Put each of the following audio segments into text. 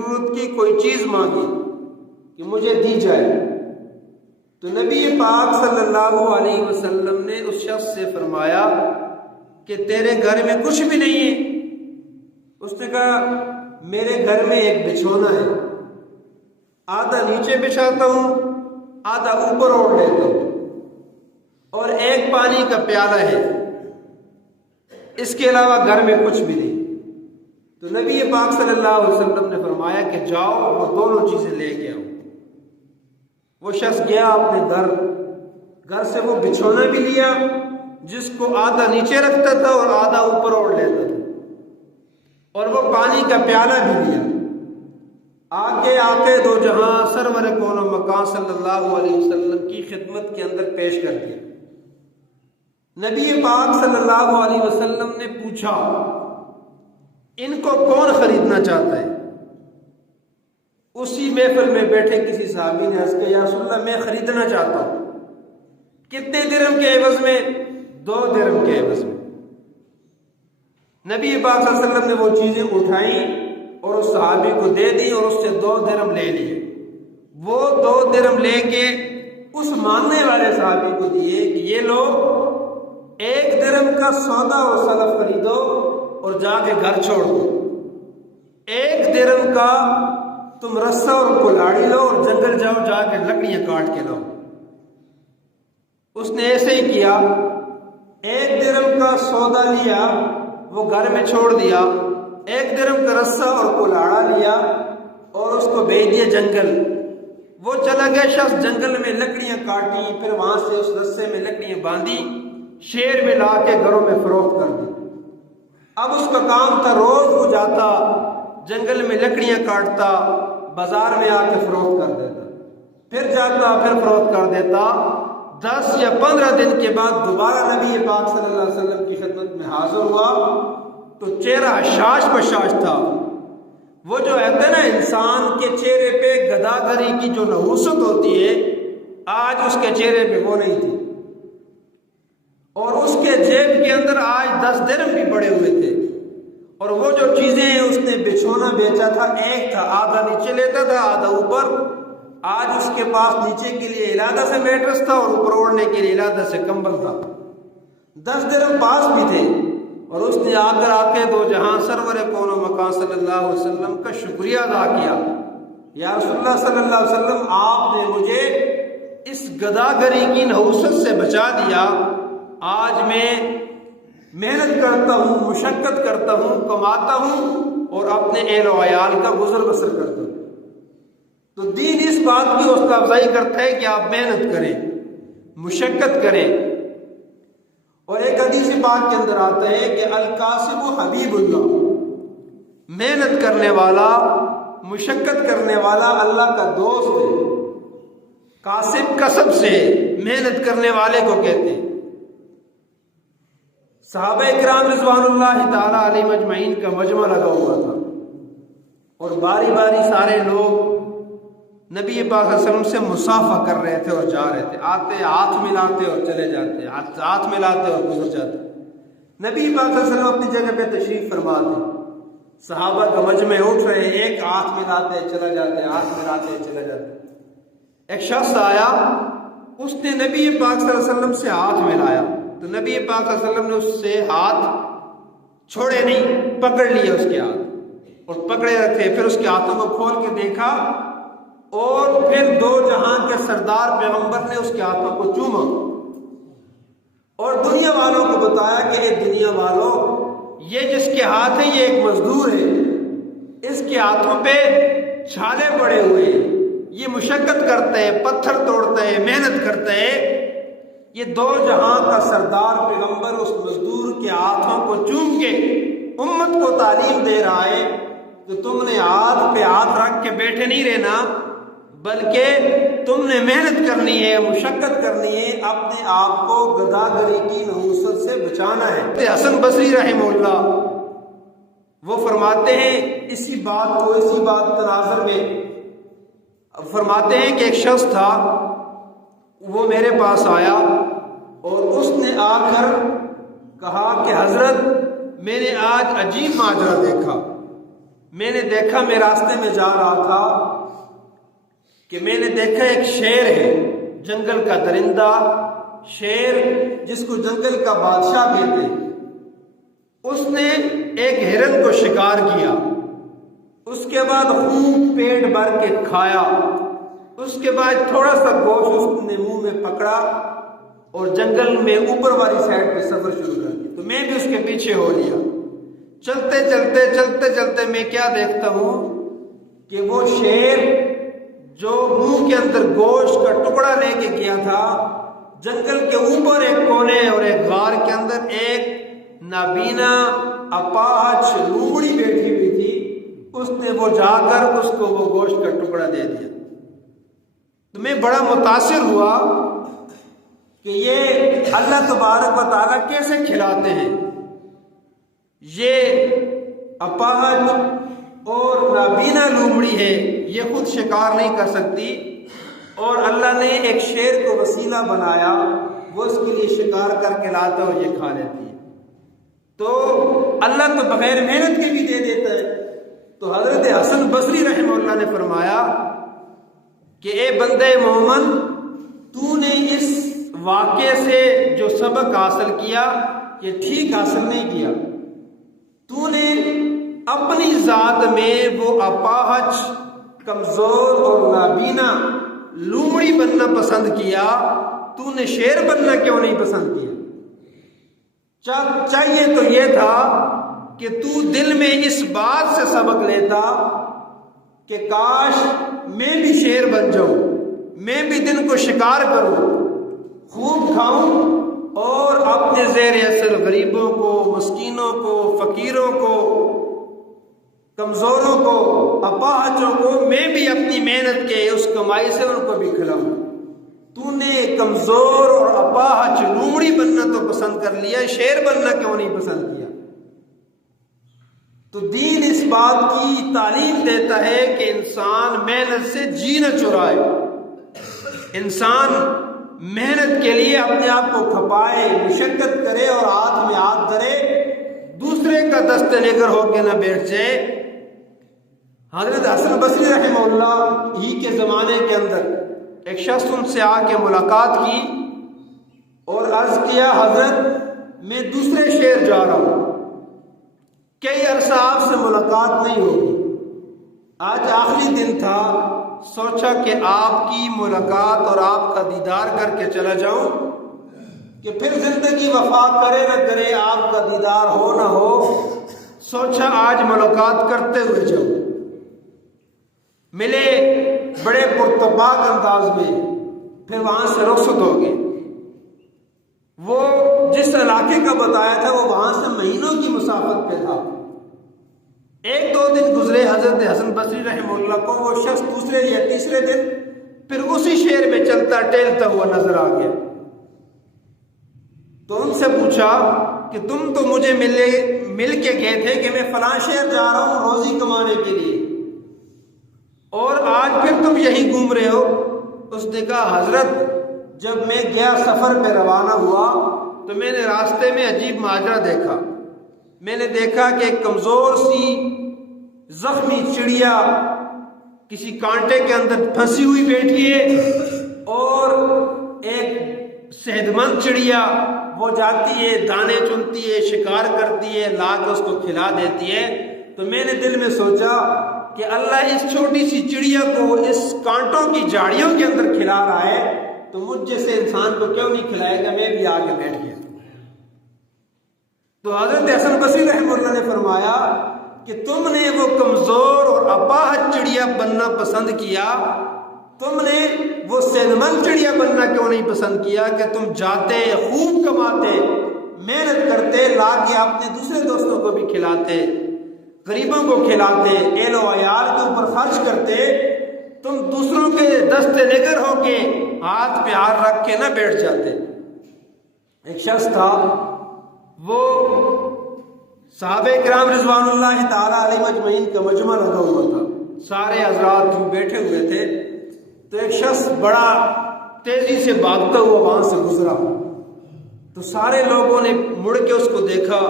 ضرورت کی کوئی چیز مانگی کہ مجھے دی جائے، تو نبی پاک صلی اللہ علیہ وسلم نے اس شخص سے فرمایا کہ تیرے گھر میں کچھ بھی نہیں ہے؟ اس نے کہا میرے گھر میں ایک بچھونا ہے، آدھا نیچے بچھاتا ہوں، آدھا اوپر اوڑھ لیتا ہوں، اور ایک پانی کا پیالہ ہے، اس کے علاوہ گھر میں کچھ بھی نہیں۔ تو نبی پاک صلی اللہ علیہ وسلم نے فرمایا کہ جاؤ وہ دونوں چیزیں لے کے آؤ۔ وہ شخص گیا اپنے گھر سے وہ بچھونا بھی لیا جس کو آدھا نیچے رکھتا تھا اور آدھا اوپر اوڑھ لیتا تھا، اور وہ پانی کا پیالہ بھی لیا۔ آکے دو جہاں سرور کون و مکان صلی اللہ علیہ وسلم کی خدمت کے اندر پیش کر دیا۔ نبی پاک صلی اللہ علیہ وسلم نے پوچھا ان کو کون خریدنا چاہتا ہے؟ اسی محفل میں بیٹھے کسی صحابی نے عرض کیا یا رسول اللہ میں خریدنا چاہتا ہوں۔ کتنے درہم کے عوض میں؟ 2 درہم کے عوض میں۔ نبی پاک صلی اللہ علیہ وسلم نے وہ چیزیں اٹھائیں اور اس صحابی کو دے دی اور اس سے 2 درہم لے لیے۔ وہ 2 درہم لے کے اس ماننے والے صحابی کو دیے کہ یہ لو 1 درہم کا سودا اور سلف خریدو اور جا کے گھر چھوڑ دو، 1 درہم کا تم رسا اور کلاڑی لو اور جنگل جاؤ، جا کے لکڑیاں کاٹ کے لاؤ۔ اس نے ایسے ہی کیا، 1 درہم کا سودا لیا، وہ گھر میں چھوڑ دیا، 1 درہم کا رسا اور کلاڑا لیا اور اس کو بھیج دیا جنگل۔ وہ چلا گیا شخص، جنگل میں لکڑیاں کاٹی، پھر وہاں سے اس رسے میں لکڑیاں باندھی، شیر میں لا کے گھروں میں فروخت کر دی۔ اب اس کا کام تھا روز وہ جاتا جنگل میں لکڑیاں کاٹتا، بازار میں آ کے فروخت کر دیتا، پھر جاتا پھر فروخت کر دیتا۔ 10 یا 15 دن کے بعد دوبارہ نبی پاک صلی اللہ علیہ وسلم کی خدمت میں حاضر ہوا تو چہرہ شاش بشاش تھا۔ وہ جو کہتے ہیں نا انسان کے چہرے پہ گداگری کی جو نحوست ہوتی ہے، آج اس کے چہرے پہ وہ نہیں تھی، اور اس کے جیب کے اندر آج 10 درہم بھی پڑے ہوئے تھے، اور وہ جو چیزیں اس نے بچھونا بیچا تھا ایک تھا، آدھا نیچے لیتا تھا آدھا اوپر۔ آج اس کے پاس نیچے کے لیے علیحدہ سے میٹرس تھا اور اوپر اوڑھنے کے لیے علیحدہ سے کمبل تھا، 10 درہم پاس بھی تھے، اور اس نے آ کے دو جہاں سرور کون و مکان صلی اللہ علیہ وسلم کا شکریہ ادا کیا، یا رسول اللہ صلی اللہ علیہ وسلم آپ نے مجھے اس گداگری کی نحوست سے بچا دیا، آج میں محنت کرتا ہوں، مشقت کرتا ہوں، کماتا ہوں اور اپنے اہل و عیال کا گزر بسر کرتا ہوں۔ تو دین اس بات کی حوصلہ افزائی کرتا ہے کہ آپ محنت کریں، مشقت کریں۔ اور ایک حدیث پاک کے اندر آتا ہے کہ الکاسب حبیب اللہ، محنت کرنے والا، مشقت کرنے والا اللہ کا دوست ہے۔ کاسب کسب سے محنت کرنے والے کو کہتے ہیں۔ صحابہ اکرام رضوان اللہ تعالی علیہ مجمعین کا مجمع لگا ہوا تھا، اور باری باری سارے لوگ نبی پاک صلی اللہ علیہ وسلم سے مصافحہ کر رہے تھے اور جا رہے تھے، آتے ہاتھ ملاتے اور چلے جاتے، ہاتھ ملاتے اور گزر جاتے۔ نبی پاک صلی اللہ علیہ وسلم اپنی جگہ پہ تشریف فرما تھے، صحابہ کا مجمع اٹھ رہے، ایک ہاتھ ملاتے چلا جاتے، ہاتھ ملاتے چلا جاتے۔ ایک شخص آیا، اس نے نبی پاک صلی اللہ علیہ وسلم سے ہاتھ ملایا، تو نبی پاک صلی اللہ علیہ وسلم نے اس سے ہاتھ چھوڑے نہیں، پکڑ لیے اس کے ہاتھ اور پکڑے رکھے، پھر اس کے ہاتھوں کو کھول کے دیکھا، اور پھر 2 جہاں کے سردار پیغمبر نے اس کے ہاتھوں کو چوما اور دنیا والوں کو بتایا کہ اے دنیا والوں، یہ جس کے ہاتھ ہے یہ ایک مزدور ہے، اس کے ہاتھوں پہ چھالے پڑے ہوئے ہیں، یہ مشقت کرتا ہے، پتھر توڑتا ہے، محنت کرتا ہے۔ یہ 2 جہاں کا سردار پیغمبر اس مزدور کے ہاتھوں کو چوم کے امت کو تعلیم دے رہا ہے کہ تم نے ہاتھ پہ ہاتھ رکھ کے بیٹھے نہیں رہنا، بلکہ تم نے محنت کرنی ہے، مشقت کرنی ہے، اپنے آپ کو گداگری کی نحوست سے بچانا ہے۔ حسن بصری رحمہ اللہ وہ فرماتے ہیں اسی بات تناظر میں فرماتے ہیں کہ ایک شخص تھا، وہ میرے پاس آیا اور اس نے آ کر کہا کہ حضرت میں نے آج عجیب ماجرا دیکھا، میں نے دیکھا، میں راستے میں جا رہا تھا کہ میں نے دیکھا ایک شیر ہے، جنگل کا درندہ، شیر جس کو جنگل کا بادشاہ کہتے ہیں، اس نے ایک ہرن کو شکار کیا، اس کے بعد خوب پیٹ بھر کے کھایا، اس کے بعد تھوڑا سا گوشت اس نے منہ میں پکڑا اور جنگل میں اوپر والی سائڈ پہ سفر شروع کر دیا۔ تو میں بھی اس کے پیچھے ہو لیا۔ چلتے چلتے میں کیا دیکھتا ہوں کہ وہ شیر جو منہ کے اندر گوشت کا ٹکڑا لے کے گیا تھا، جنگل کے اوپر ایک کونے اور ایک غار کے اندر ایک نابینا اپاہج لومڑی بیٹھی ہوئی تھی، اس نے وہ جا کر اس کو وہ گوشت کا ٹکڑا دے دیا۔ تو میں بڑا متاثر ہوا کہ یہ اللہ تبارک و تعالیٰ کیسے کھلاتے ہیں۔ یہ اپاہج اور نابینا لومڑی ہے، یہ خود شکار نہیں کر سکتی، اور اللہ نے ایک شیر کو وسیلہ بنایا، وہ اس کے لیے شکار کر کے لاتا اور یہ کھا لیتی ہے۔ تو اللہ تو بغیر محنت کے بھی دے دیتا ہے۔ تو حضرت حسن بصری رحمہ اللہ نے فرمایا کہ اے بندے مومن، تو نے اس واقعے سے جو سبق حاصل کیا یہ ٹھیک حاصل نہیں کیا۔ تو نے اپنی ذات میں وہ اپاہج، کمزور اور نابینا لومڑی بننا پسند کیا، تو نے شیر بننا کیوں نہیں پسند کیا؟ چاہیے تو یہ تھا کہ تو دل میں اس بات سے سبق لیتا کہ کاش میں بھی شیر بن جاؤں، میں بھی دن کو شکار کروں، خوب کھاؤں اور اپنے زیر اثر غریبوں کو، مسکینوں کو، فقیروں کو، کمزوروں کو، اپاہجوں کو میں بھی اپنی محنت کے اس کمائی سے ان کو بھی کھلاؤں۔ تو نے کمزور اور اپاہج لومڑی بننا تو پسند کر لیا، شیر بننا کیوں نہیں پسند کیا؟ تو دین اس بات کی تعلیم دیتا ہے کہ انسان محنت سے جی نہ چرائے، انسان محنت کے لیے اپنے آپ کو کھپائے، مشقت کرے اور ہاتھ میں ہاتھ دھرے، دوسرے کا دست نگر ہو کے نہ بیٹھ جائے۔ حضرت حسن بصری رحمہ اللہ ہی کے زمانے کے اندر ایک شخص ان سے آ کے ملاقات کی اور عرض کیا، حضرت میں دوسرے شہر جا رہا ہوں، کئی عرصہ آپ سے ملاقات نہیں ہوگی، آج آخری دن تھا، سوچا کہ آپ کی ملاقات اور آپ کا دیدار کر کے چلا جاؤں، کہ پھر زندگی وفا کرے نہ کرے آپ کا دیدار ہو نہ ہو، سوچا آج ملاقات کرتے ہوئے جاؤں۔ ملے بڑے پرتپاک انداز میں، پھر وہاں سے رخصت ہو گئے۔ وہ جس علاقے کا بتایا تھا وہ وہاں سے مہینوں کی مسافت پہ تھا۔ ایک دو دن گزرے، حضرت حسن بصری رحمہ اللہ کو وہ شخص دوسرے یا تیسرے دن پھر اسی شہر میں چلتا ٹہلتا ہوا نظر آ گیا۔ تو ان سے پوچھا کہ تم تو مجھے مل کے گئے تھے کہ میں فلاں شہر جا رہا ہوں روزی کمانے کے لیے، اور آج پھر تم یہیں گھوم رہے ہو؟ اس نے کہا، حضرت جب میں گیا سفر پہ روانہ ہوا تو میں نے راستے میں عجیب ماجرا دیکھا۔ میں نے دیکھا کہ ایک کمزور سی زخمی چڑیا کسی کانٹے کے اندر پھنسی ہوئی بیٹھی ہے، اور ایک صحت مند چڑیا وہ جاتی ہے، دانے چنتی ہے، شکار کرتی ہے، لا کے اس کو کھلا دیتی ہے۔ تو میں نے دل میں سوچا کہ اللہ اس چھوٹی سی چڑیا کو اس کانٹوں کی جھاڑیوں کے اندر کھلا رہا ہے، تو مجھ جیسے انسان کو کیوں نہیں کھلائے گا؟ میں بھی آگے بیٹھ گیا۔ تو حضرت حسن بصری رحمہ اللہ نے فرمایا کہ تم نے وہ کمزور اور اپاہج چڑیا بننا پسند کیا، تم نے وہ صحت مند چڑیا بننا کیوں نہیں پسند کیا کہ تم جاتے، خوب کماتے، محنت کرتے، لا کے اپنے دوسرے دوستوں کو بھی کھلاتے، غریبوں کو کھلاتے، اہل و عیال کے اوپر خرچ کرتے، تم دوسروں کے دست نگر ہو کے ہاتھ پہ ہاتھ رکھ کے نہ بیٹھ جاتے۔ ایک شخص تھا، وہ صحابہ کرام رضوان اللہ تعالیٰ علیہ مجمعین کا مجمع لگا ہوا تھا، سارے حضرات بیٹھے ہوئے تھے۔ تو ایک شخص بڑا تیزی سے بھاگتا ہوا وہاں سے گزرا، تو سارے لوگوں نے مڑ کے اس کو دیکھا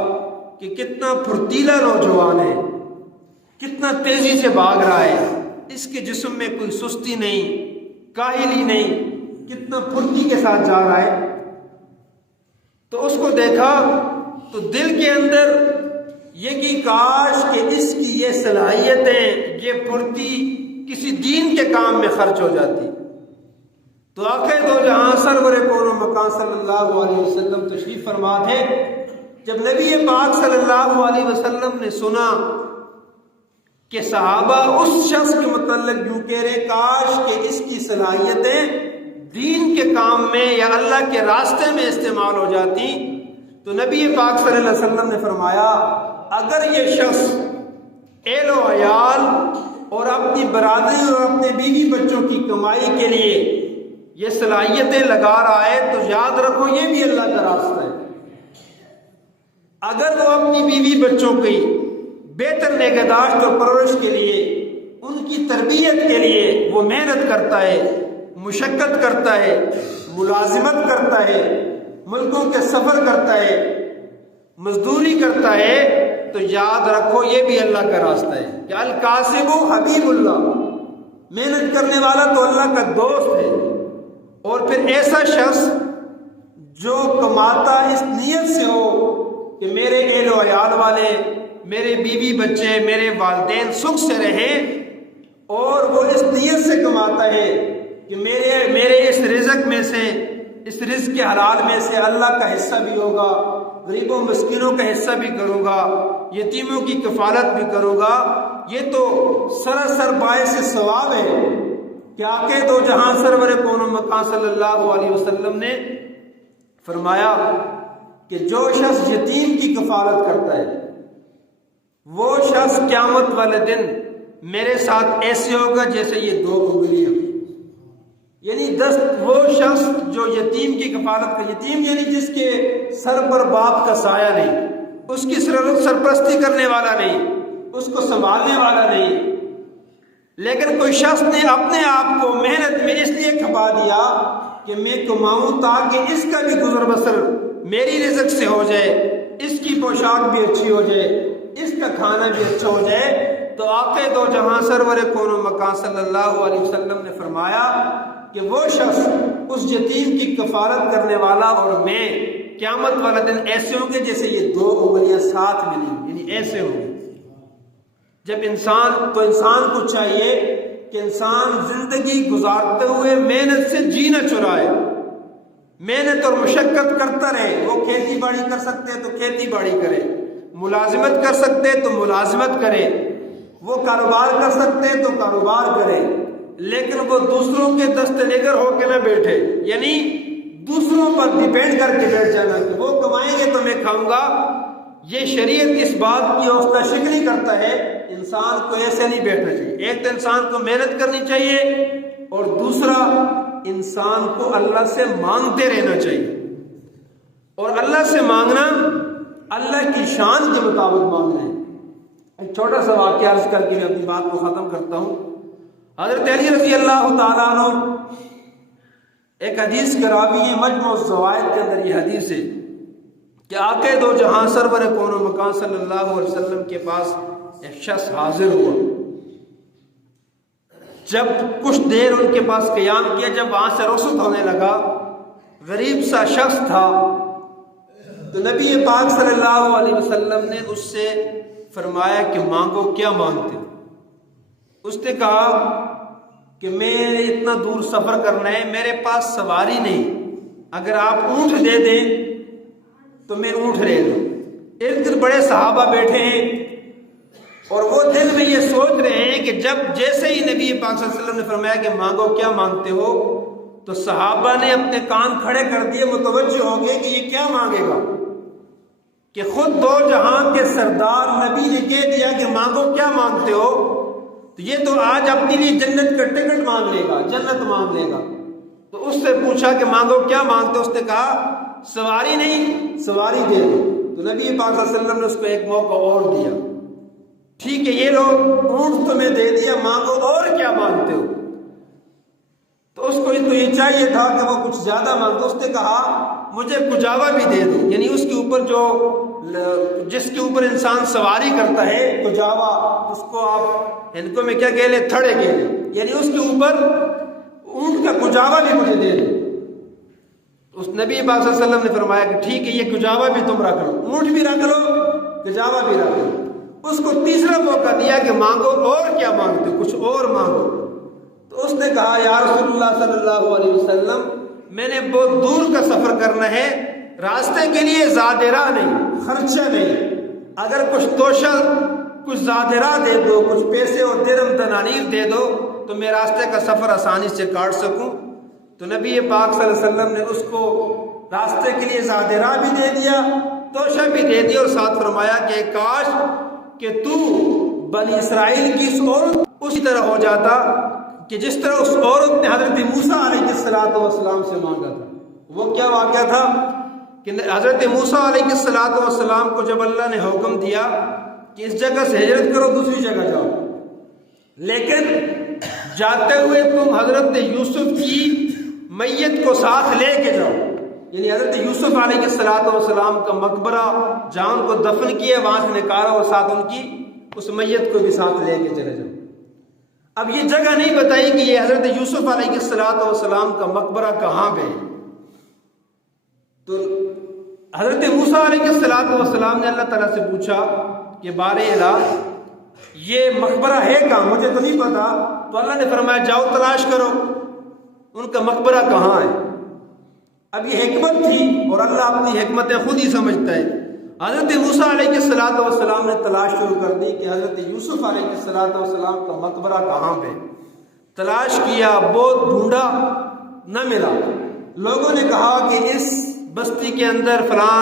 کہ کتنا پھرتیلا نوجوان ہے، کتنا تیزی سے بھاگ رہا ہے، اس کے جسم میں کوئی سستی نہیں، کاہلی نہیں، کتنا پھرتی کے ساتھ جا رہا ہے۔ تو اس کو دیکھا تو دل کے اندر یہ کہ کاش کہ اس کی یہ صلاحیتیں، یہ پھرتی کسی دین کے کام میں خرچ ہو جاتی۔ تو آقا دو جہاں سرور کون و مکان صلی اللہ علیہ وسلم تشریف فرما تھے، جب نبی پاک صلی اللہ علیہ وسلم نے سنا کہ صحابہ اس شخص کے متعلق یوں کہہ رہے کاش کہ اس کی صلاحیتیں دین کے کام میں یا اللہ کے راستے میں استعمال ہو جاتی، تو نبی پاک صلی اللہ علیہ وسلم نے فرمایا اگر یہ شخص اہل و عیال اور اپنی برادری اور اپنے بیوی بچوں کی کمائی کے لیے یہ صلاحیتیں لگا رہا ہے تو یاد رکھو یہ بھی اللہ کا راستہ ہے۔ اگر وہ اپنی بیوی بچوں کی بہتر نگہداشت اور پرورش کے لیے، ان کی تربیت کے لیے وہ محنت کرتا ہے، مشقت کرتا ہے، ملازمت کرتا ہے، ملکوں کے سفر کرتا ہے، مزدوری کرتا ہے، تو یاد رکھو یہ بھی اللہ کا راستہ ہے کہ الکاسب حبیب اللہ، محنت کرنے والا تو اللہ کا دوست ہے۔ اور پھر ایسا شخص جو کماتا اس نیت سے ہو کہ میرے اہل و عیال والے، میرے بیوی بچے، میرے والدین سکھ سے رہیں، اور وہ اس نیت سے کماتا ہے کہ میرے اس رزق میں سے، اس رزق کے حلال میں سے اللہ کا حصہ بھی ہوگا، غریبوں مسکینوں کا حصہ بھی کروں گا، یتیموں کی کفالت بھی کروں گا، یہ تو سراسر باعث ثواب ہے کہ آقا دو جہاں سرور کون و مکان صلی اللہ علیہ وسلم نے فرمایا کہ جو شخص یتیم کی کفالت کرتا ہے وہ شخص قیامت والے دن میرے ساتھ ایسے ہوگا جیسے یہ دو انگلیاں، یعنی وہ شخص جو یتیم کی کفالت کا، یتیم یعنی جس کے سر پر باپ کا سایہ نہیں، اس کی سرپرستی کرنے والا نہیں، اس کو سنبھالنے والا نہیں، لیکن کوئی شخص نے اپنے آپ کو محنت میں اس لیے کھپا دیا کہ میں کماؤں تاکہ اس کا بھی گزر بسر میری رزق سے ہو جائے، اس کی پوشاک بھی اچھی ہو جائے، اس کا کھانا بھی اچھا ہو جائے، تو آقا دو جہاں سرور کون و مکان صلی اللہ علیہ وسلم نے فرمایا کہ وہ شخص اس یتیم کی کفالت کرنے والا اور میں قیامت والا دن ایسے ہوں گے جیسے یہ دو انگلیاں ساتھ ملی، یعنی ایسے ہوں گے۔ جب انسان کو چاہیے کہ انسان زندگی گزارتے ہوئے محنت سے جی نہ چرائے، محنت اور مشقت کرتا رہے۔ وہ کھیتی باڑی کر سکتے ہیں تو کھیتی باڑی کرے، ملازمت کر سکتے ہیں تو ملازمت کرے، وہ کاروبار کر سکتے ہیں تو کاروبار کرے، لیکن وہ دوسروں کے دست نگر ہو کے نہ بیٹھے، یعنی دوسروں پر ڈیپینڈ کر کے بیٹھ جانا کہ وہ کمائیں گے تو میں کھاؤں گا۔ یہ شریعت اس بات کی حوصلہ شکنی کرتا ہے، انسان کو ایسے نہیں بیٹھنا چاہیے۔ ایک تو انسان کو محنت کرنی چاہیے، اور دوسرا انسان کو اللہ سے مانگتے رہنا چاہیے، اور اللہ سے مانگنا اللہ کی شان کے مطابق مانگنا ہے۔ ایک چھوٹا سا واقعہ عرض کر کے میں اپنی بات کو ختم کرتا ہوں۔ حضرت علی رضی اللہ تعالیٰ عنہ ایک حدیث کے راوی ہیں، مجمع الزوائد کے اندر یہ حدیث ہے کہ آقا دو جہاں سرور کون و مکان صلی اللہ علیہ وسلم کے پاس ایک شخص حاضر ہوا۔ جب کچھ دیر ان کے پاس قیام کیا، جب وہاں سے رخصت ہونے لگا، غریب سا شخص تھا، تو نبی پاک صلی اللہ علیہ وسلم نے اس سے فرمایا کہ مانگو، کیا مانگتے ہو؟ اس نے کہا کہ میں اتنا دور سفر کرنا ہے، میرے پاس سواری نہیں، اگر آپ اونٹ دے دیں تو میں اونٹ لے لوں۔ ایک دن بڑے صحابہ بیٹھے ہیں اور وہ دل میں یہ سوچ رہے ہیں کہ جب جیسے ہی نبی پاک صلی اللہ علیہ وسلم نے فرمایا کہ مانگو، کیا مانگتے ہو، تو صحابہ نے اپنے کان کھڑے کر دیے، متوجہ ہو گئے کہ یہ کیا مانگے گا، کہ خود دو جہاں کے سردار نبی نے کہہ دیا کہ مانگو، کیا مانگتے ہو، تو یہ تو آج اپنے لیے جنت کا ٹکٹ مانگ لے گا، جنت مانگ لے گا۔ تو اس سے پوچھا کہ مانگو، کیا مانگتے ہو؟ اس نے کہا سواری نہیں، سواری دے دو۔ تو نبی پاک صلی اللہ علیہ وسلم نے اس کو ایک موقع اور دیا، ٹھیک ہے یہ لو اونٹ تمہیں دے دیا، مانگو اور کیا مانگتے ہو؟ تو اس کو تو یہ چاہیے تھا کہ وہ کچھ زیادہ مانگتا، اس نے کہا مجھے کجاوا بھی دے دو، یعنی اس کے اوپر جو جس کے اوپر انسان سواری کرتا ہے کجاوا، اس کو آپ ہندکوں میں کیا کہہ لیں، تھڑے کہہ لیں، یعنی اس کے اوپر اونٹ کا کجاوا بھی مجھے دے دو۔ اس نبی پاک صلی اللہ علیہ وسلم نے فرمایا کہ ٹھیک ہے، یہ کجاوا بھی تم رکھ لو، اونٹ بھی رکھ لو، کجاوا بھی رکھ لو۔ اس کو تیسرا موقع دیا کہ مانگو، اور کیا مانگتے ہو، کچھ اور مانگو۔ تو اس نے کہا یا رسول اللہ صلی اللہ علیہ وسلم، میں نے بہت دور کا سفر کرنا ہے، راستے کے لیے زاد راہ نہیں، خرچہ نہیں، اگر کچھ توشہ کچھ زاد راہ دے دو، کچھ پیسے اور درہم دنانیر دے دو تو میں راستے کا سفر آسانی سے کاٹ سکوں۔ تو نبی پاک صلی اللہ علیہ وسلم نے اس کو راستے کے لیے زاد راہ بھی دے دیا، توشہ بھی دے دیا، اور ساتھ فرمایا کہ کاش کہ تو بنی اسرائیل کی اس عورت اسی طرح ہو جاتا کہ جس طرح اس عورت نے حضرت موسیٰ علیہ السلام سے مانگا تھا۔ وہ کیا واقعہ تھا کہ حضرت موسیٰ علیہ السلام کو جب اللہ نے حکم دیا کہ اس جگہ سے ہجرت کرو، دوسری جگہ جاؤ، لیکن جاتے ہوئے تم حضرت یوسف کی میت کو ساتھ لے کے جاؤ، یعنی حضرت یوسف علیہ السلام کا مقبرہ جہاں ان کو دفن کیا وہاں سے نکالا، اور ساتھ ان کی اس میت کو بھی ساتھ لے کے چلے جاؤ۔ اب یہ جگہ نہیں بتائی کہ یہ حضرت یوسف علیہ السلام کا مقبرہ کہاں پہ ہے۔ تو حضرت موسیٰ علیہ السلام نے اللہ تعالیٰ سے پوچھا کہ بار الہ یہ مقبرہ ہے کہاں، مجھے تو نہیں پتا۔ تو اللہ نے فرمایا جاؤ تلاش کرو ان کا مقبرہ کہاں ہے۔ اب یہ حکمت تھی، اور اللہ اپنی حکمتیں خود ہی سمجھتا ہے۔ حضرت موسیٰ علیہ السلام نے تلاش شروع کر دی کہ حضرت یوسف علیہ السلام کا مقبرہ کہاں پہ۔ تلاش کیا، بہت ڈھونڈا، نہ ملا۔ لوگوں نے کہا کہ اس بستی کے اندر، فلاں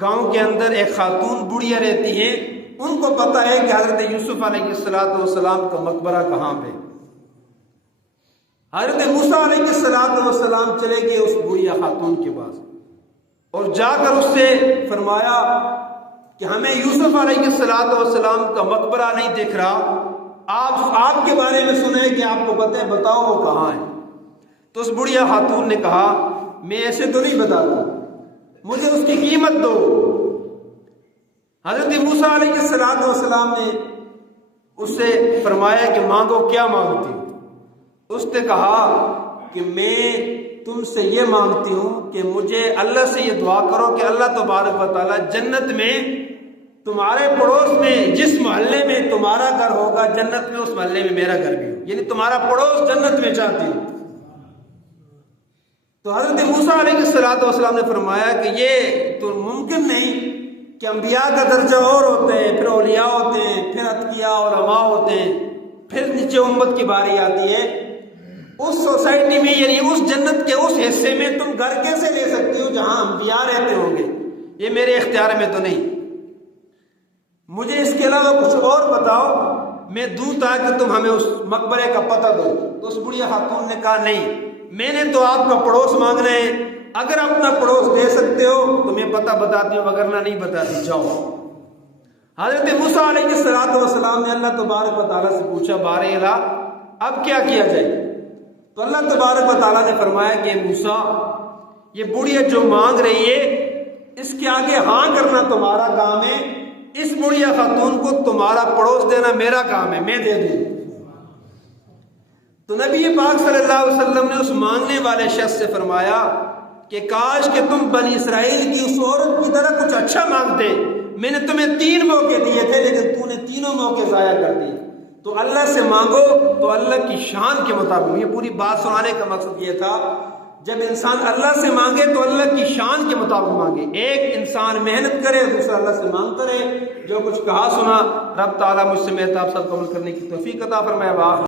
گاؤں کے اندر ایک خاتون بڑھیا رہتی ہے، ان کو پتہ ہے کہ حضرت یوسف علیہ السلام کا مقبرہ کہاں پہ۔ حضرت موسیٰ علیہ السلام چلے گئے اس بڑھیا خاتون کے پاس، اور جا کر اس سے فرمایا کہ ہمیں یوسف علیہ السلام کا مقبرہ نہیں دکھ رہا، آپ کے بارے میں سنے کہ آپ کو پتہ ہے، بتاؤ وہ کہاں ہے۔ تو اس بڑھیا خاتون نے کہا میں ایسے تو نہیں بتاتا، مجھے اس کی قیمت دو۔ حضرت موسیٰ علیہ السلام نے اس سے فرمایا کہ مانگو، کیا مانگتی ہو؟ اس نے کہا کہ میں تم سے یہ مانگتی ہوں کہ مجھے اللہ سے یہ دعا کرو کہ اللہ تبارک و تعالیٰ جنت میں تمہارے پڑوس میں جس محلے میں تمہارا گھر ہوگا، جنت میں اس محلے میں میرا گھر بھی ہو، یعنی تمہارا پڑوس جنت میں چاہتی ہوں۔ تو حضرت موسیٰ علیہ السلام نے فرمایا کہ یہ تو ممکن نہیں کہ انبیاء کا درجہ اور ہوتے ہیں، پھر اولیاء ہوتے ہیں، پھر اتقیاء علماء ہوتے ہیں، پھر نیچے امت کی باری آتی ہے۔ اس سوسائٹی میں، یعنی اس جنت کے اس حصے میں تم گھر کیسے لے سکتی ہو جہاں انبیاء رہتے ہوں گے؟ یہ میرے اختیار میں تو نہیں، مجھے اس کے علاوہ کچھ اور بتاؤ، میں دوں تاکہ تم ہمیں اس مقبرے کا پتہ دو۔ تو اس بڑھیا خاتون نے کہا نہیں، میں نے تو آپ کا پڑوس مانگنا ہے، اگر اپنا پڑوس دے سکتے ہو تو میں پتہ بتاتی ہوں، وگرنہ نہیں بتاتی، جاؤ۔ حضرت موسیٰ علیہ السلام نے اللہ تبارک و تعالیٰ سے پوچھا بار الہ اب کیا کیا جائے؟ تو اللہ تبارک و تعالیٰ نے فرمایا کہ موسیٰ یہ بڑھیا جو مانگ رہی ہے اس کے آگے ہاں کرنا تمہارا کام ہے، اس بڑھیا خاتون کو تمہارا پڑوس دینا میرا کام ہے، میں دے دوں۔ تو نبی پاک صلی اللہ علیہ وسلم نے اس مانگنے والے شخص سے فرمایا کہ کاش کہ تم بنی اسرائیل کی اس عورت کی طرح کچھ اچھا مانگتے، میں نے تمہیں 3 موقع دیے تھے لیکن تو نے تینوں موقع ضائع کر دیے۔ تو اللہ سے مانگو تو اللہ کی شان کے مطابق، یہ پوری بات سنانے کا مقصد یہ تھا جب انسان اللہ سے مانگے تو اللہ کی شان کے مطابق مانگے۔ ایک انسان محنت کرے، دوسرا اللہ سے مانگتا رہے۔ جو کچھ کہا سنا رب تعالیٰ مجھ سے میں آپ سب کو عمل کرنے کی توفیق عطا فرمائے۔